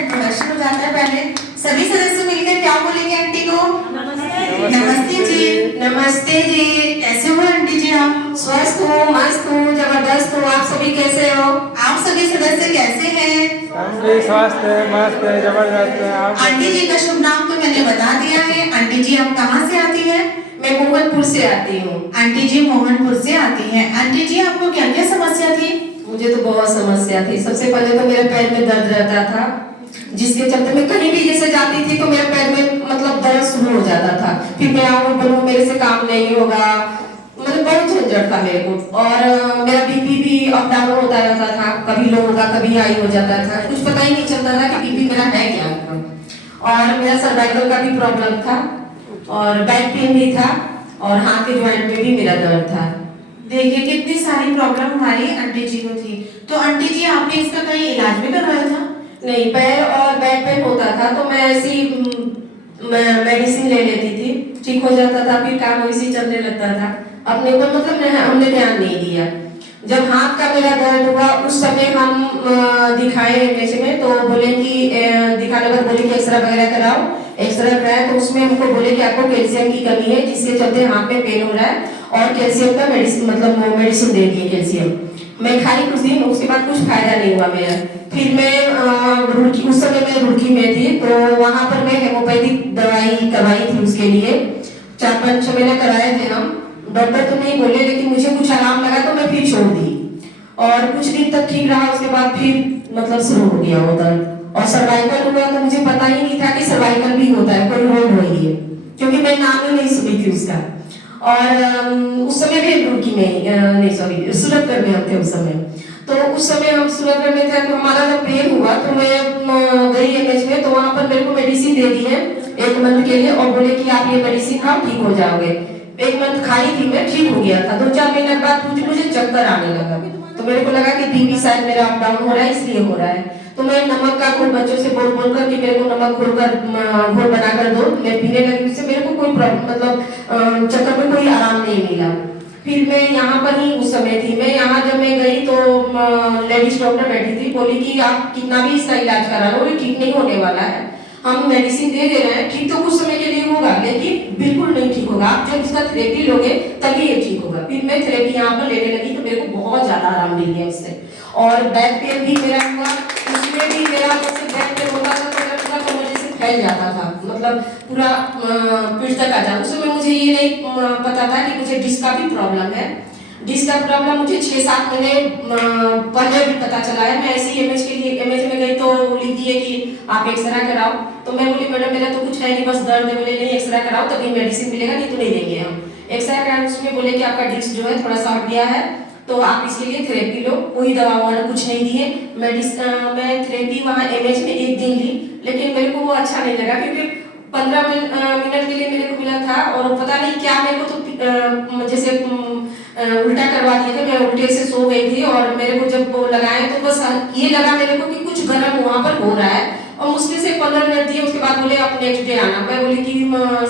Introduction हो जाता है। पहले सभी सदस्य मिलकर क्या बोलेंगे आंटी को? नमस्ते जी। नमस्ते जी। कैसे हो आंटी जी? आप? स्वस्थ हूँ, मस्त हूँ, जबरदस्त हूँ। आप सभी कैसे हो? आप सभी सदस्य कैसे हैं? हम भी स्वस्थ है, मस्त है, जबरदस्त है। आप आंटी जी का शुभ नाम तो मैंने बता दिया है। आंटी जी आप कहाँ से आती है? मैं मोहनपुर से आती हूँ। आंटी जी मोहनपुर से आती हैं। आंटी जी आपको क्या क्या समस्या थी? मुझे तो बहुत समस्या थी। सबसे पहले तो मेरे पैर में दर्द रहता था, जिसके चलते मैं कहीं भी जैसे जाती थी तो मेरे पैर में मतलब दर्द शुरू हो जाता था। फिर मैं आऊँ बोलूँ मेरे से काम नहीं होगा, मतलब बहुत झंझट था मेरे को। और मेरा बीपी भी अप डाउन होता रहता था, कभी लो होगा कभी हाई हो जाता था, कुछ पता ही नहीं चलता था कि बीपी मेरा है क्या। और मेरा सर्वाइकल का भी प्रॉब्लम था और बैक पेन भी था और हाथ के ज्वाइंट में भी मेरा दर्द था। देखिए कितनी सारी प्रॉब्लम हमारी आंटी जी को थी। तो आंटी जी आपने इसका कहीं इलाज भी करवाया था? नहीं, पैर और बैक पेन होता था तो मैं ऐसी मेडिसिन ले लेती थी, ठीक हो जाता था, फिर काम वैसे चलने लगता था। अपने ऊपर मतलब हमने ध्यान नहीं दिया। जब हाथ का मेरा दर्द हुआ उस समय हम दिखाए एमएच में, तो बोले कि दिखाने के बाद बोले कि एक्सरे वगैरह कराओ। एक्सरे कराया तो उसमें हमको बोले कि आपको कैल्शियम की कमी है, जिसके चलते हाथ में पेन हो रहा है, और कैल्शियम का मेडिसिन मतलब मेडिसिन दे दिए कैल्शियम। मैं खाई कुछ दिन, उसके बाद कुछ फायदा नहीं हुआ मेरा। फिर मैं रुड़की, उस समय मैं रुड़की में थी तो वहां पर मैं हेमोपैथिक दवाई करवाई थी उसके लिए। 4-5 महीने कराए थे हम। डॉक्टर तो नहीं बोले, लेकिन मुझे कुछ आराम लगा तो मैं फिर छोड़ दी और कुछ दिन तक ठीक रहा। उसके बाद फिर मतलब शुरू हो गया वो दर्द। और सर्वाइकल हुआ तो मुझे पता ही नहीं था कि सर्वाइकल भी होता है, कोई रोग हो रही है, क्योंकि मैं नाम ही नहीं सुनी थी उसका। और उस समय भी रुड़की में नहीं सॉरी सूरतगढ़ में हम थे उस समय। तो उस समय हम सूरतगढ़ में थे तो हमारा जब पेन हुआ तो मैं गई एमएच में, तो वहां पर मेरे को मेडिसिन दे दी है 1 मंथ के लिए और बोले कि आप ये मेडिसिन खाओ ठीक हो जाओगे। 1 मंथ खाई थी मैं, ठीक हो गया था। 2-4 महीने के बाद मुझे चक्कर आने लगा, तो मेरे को लगा कि बीपी शायद मेरा अप डाउन हो रहा है इसलिए हो रहा है। तो मैं नमक का घोल बच्चों से बोल बोल कर कि मेरे को नमक घोल बनाकर दो, मैं पीने लगी। उससे मेरे को कोई मतलब चक्कर में कोई आराम नहीं मिला। फिर मैं यहाँ पर ही उस समय थी, मैं यहाँ जब मैं गई तो लेडीज डॉक्टर बैठी थी, बोली कि आप कितना भी इसका इलाज करा लो ये ठीक नहीं होने वाला है, हम मेडिसिन दे रहे हैं, ठीक तो कुछ समय के लिए होगा लेकिन बिल्कुल नहीं ठीक होगा, आप जब इसका थेरेपी लोगे तभी ये ठीक होगा। फिर मैं थेरेपी यहाँ पर लेने लगी तो मेरे को बहुत ज्यादा आराम मिल गया उससे। और बैक पेन भी मेरा हुआ, उसमें भी मेरा जैसे बैक पेन होता था तो मेरा पूरा कमर जैसे फैल जाता था, मतलब पूरा पीठ तक आ जाता। उसमें मुझे ये नहीं पता था कि मुझे डिस्क का भी प्रॉब्लम है। डिस्क का प्रॉब्लम मुझे 6-7 महीने पहले भी पता चला है। मैं ऐसी एमएच के लिए एमएच में गई तो लिख दिए कि आप एक्सरे कराओ। तो मैं बोली मैडम मेरा तो कुछ है नहीं, बस दर्द है। बोले नहीं एक्सरे कराओ तभी मेडिसिन मिलेगा, नहीं तो नहीं देंगे हम। एक्सरे कराने उसमें बोले कि आपका डिस्क जो है थोड़ा सा हट गया है तो आप इसके लिए थेरेपी लो। कोई दवा वाला कुछ नहीं दिए। मैं थेरेपी वहाँ एमएच में 1 दिन ली, लेकिन मेरे को वो अच्छा नहीं लगा क्योंकि 15 मिनट के लिए मेरे को मिला था और पता नहीं क्या मेरे को तो जैसे उल्टा करवा दिए थे। मैं उल्टे से सो गई थी और मेरे को जब वो लगाए तो बस ये लगा मेरे को कि कुछ गर्म वहाँ पर हो रहा है और मुश्किल से 15 मिनट दिए। उसके बाद बोले आप नेक्स्ट डे आना। मैं बोली कि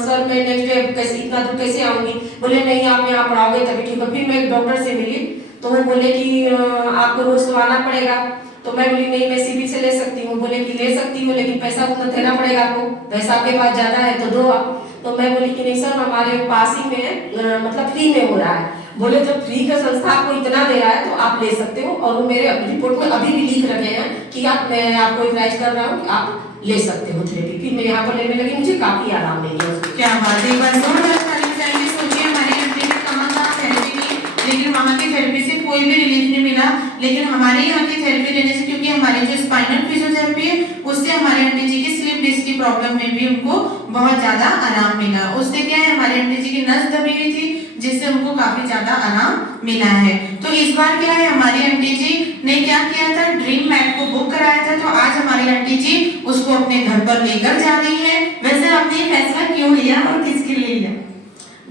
सर मैं नेक्स्ट डे कैसे इतना दूर कैसे आऊँगी? बोले नहीं आप यहाँ पर आओगे तभी ठीक है। फिर मैं एक डॉक्टर से मिली तो वो बोले कि आपको रोज तो आना पड़ेगा। तो मैं बोली नहीं मैं सीबी से ले सकती हूँ। बोले कि ले सकती हूँ लेकिन पैसा उतना देना पड़ेगा आपको, पैसा आपके पास ज्यादा है तो दो आप। तो मैं बोली कि नहीं सर हमारे पास ही में मतलब फ्री में हो रहा है। बोले जब फ्री का संस्था आपको इतना दे रहा है तो आप ले सकते हो, और वो मेरे रिपोर्ट में अभी भी लिख रखे हैं कि मैं आपको एडवाइज कर रहा हूँ कि आप ले सकते हो थेरेपी। फिर मैं यहाँ पर लेने लगी, मुझे काफी आराम मिल गया। क्या बात है, एक बार जोरदार ताली बजाइए। सोचिए हमारी आंटी ने कहाँ थेरेपी की लेकिन वहाँ की थेरेपी से कोई भी रिलीफ नहीं मिला, लेकिन हमारे यहाँ की थेरेपी लेने से, क्योंकि हमारी जो स्पाइनल फिजियोथेरेपी है उससे हमारे आंटी जी की स्लिप डिस्क की प्रॉब्लम में भी उनको बहुत ज्यादा आराम मिला। उससे क्या है हमारे आंटी जी की नस दबी हुई थी जिससे उनको काफी ज्यादा आराम मिला है। तो इस बार क्या है हमारी आंटी जी ने क्या किया था, ड्रीम मैट को बुक कराया था। तो आज हमारी आंटी जी उसको अपने घर पर लेकर जा रही है। वैसे आपने फैसला क्यों लिया और किसके लिए लिया?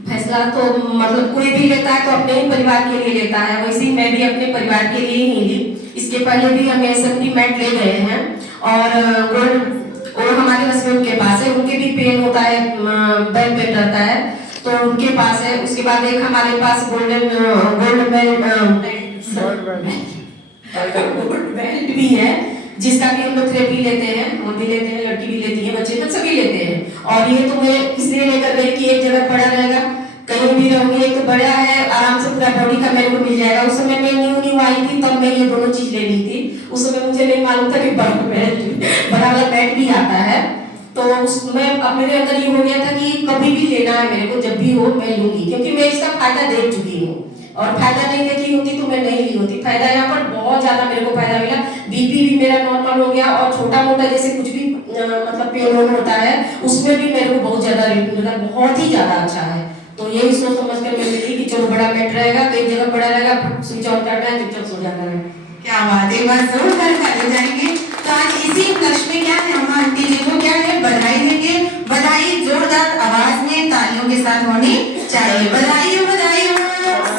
फैसला तो मतलब कोई भी लेता है तो अपने ही परिवार के लिए लेता है, वैसे ही मैं भी अपने परिवार के लिए ही ली। इसके पहले भी हम एसएमडी मैट ले गए हैं और गोल्ड और हमारे हस्बैंड के पास है, उनके भी पेन होता है, बैक पेन रहता है तो उनके पास है। उसके बाद एक हमारे पास गोल्ड बेल्ट भी है जिसका भी हम लोग थेरेपी लेते हैं। हम भी लेते हैं, लड़की भी लेती है, बच्चे तो सभी लेते हैं। और ये तो मैं इसलिए लेकर गई कि एक जगह पड़ा रहेगा, कहीं भी रहूंगी, एक तो बड़ा है, आराम से पूरा बॉडी का मेरे को मिल जाएगा। उस समय मैं न्यू आई थी, तब मैं ये दोनों चीज ले ली थी। उस समय मुझे नहीं मालूम था कि बड़ा वाला बेड भी आता है। तो उसमें अब मेरे अंदर ये हो गया था कि कभी भी लेना है मेरे को, जब भी हो मैं लूंगी, क्योंकि मैं इसका फायदा देख चुकी हूँ। और फायदा नहीं देखी होती तो मैं नहीं ली होती। फायदा यहाँ पर बहुत ज्यादा मेरे को फायदा मिला। बीपी भी मेरा नॉर्मल हो गया, और छोटा मोटा जैसे कुछ भी मतलब पेन होता है उसमें भी मेरे को बहुत ज्यादा रिलीफ मिला, बहुत ही ज्यादा अच्छा है। तो यही सोच समझ कर मैं मिली कि चलो बड़ा बेड रहेगा तो एक जगह पड़ा रहेगा, स्विच ऑन करना है, चुपचाप सो जाना है। क्या बात है, बस जरूर कर जाएंगे। तो आज इसी उपलक्ष्य में क्या है, हम आंटी जी को क्या है बधाई देंगे। बधाई जोरदार आवाज में तालियों के साथ होनी चाहिए। बधाई हो, बधाई हो,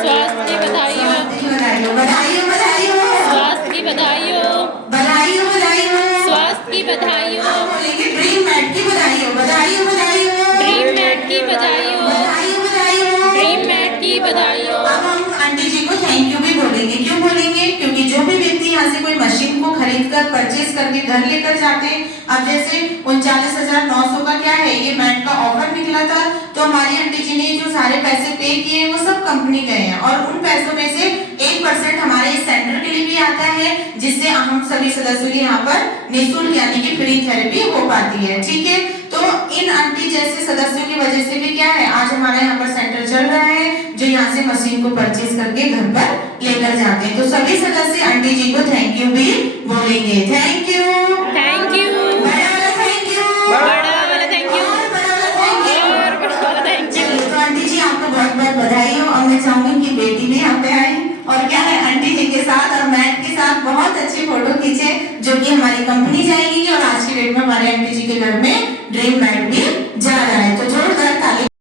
स्वास्थ्य की बधाई हो, बधाई हो, बधाई हो, बधाई हो, स्वास्थ्य की बधाई हो, बधाई हो, बधाई हो, स्वास्थ्य की बधाई हो, बोलेंगे ड्रीम मैट की बधाई हो, बधाई हो, बधाई हो, ड्रीम मैट की बधाई हो, बधाई हो, बधाई हो, ड्रीम मैट की बधाई हो। अब हम आंटी जी को थैंक यू भी बोलेंगे। क्यों बोलेंगे? क्योंकि जो भी व्यक्ति यहाँ से कोई मशीन को खरीद कर परचेज करके घर लेकर जाते हैं, अब जैसे 39,900 का क्या है ये मैट का ऑफर निकला था, तो हमारी आंटी जी ने जो सारे पैसे पे किए वो सब कंपनी गए हैं, और उन पैसों में से 1% हमारे इस सेंटर के लिए भी आता है, जिससे हम सभी सदस्यों की यहाँ पर निःशुल्क यानी कि फ्री थेरेपी हो पाती है। ठीक है, तो इन आंटी जैसे सदस्यों की वजह से भी क्या है आज हमारा यहाँ पर सेंटर चल रहा है, जो यहाँ से मशीन को परचेज करके घर पर लेकर जाते हैं। तो सभी सदस्य आंटी जी को थैंक यू भी बोलेंगे। थैंक यू, थैंक यू, बड़ा वाला थैंक यू, बड़ा वाला थैंक यू, और बड़ा वाला थैंक यू, और बड़ा वाला थैंक यू। चलिए, तो आंटी जी आपको बहुत बहुत बधाई हो। और मैं चाहूंगी कि बेटी भी यहाँ पे आए और क्या है आंटी जी के साथ और मैट के साथ बहुत अच्छी फोटो खींचे, जो कि हमारी कंपनी जाएगी और आज की डेट में हमारे आंटी जी के घर में ड्रीम मैट भी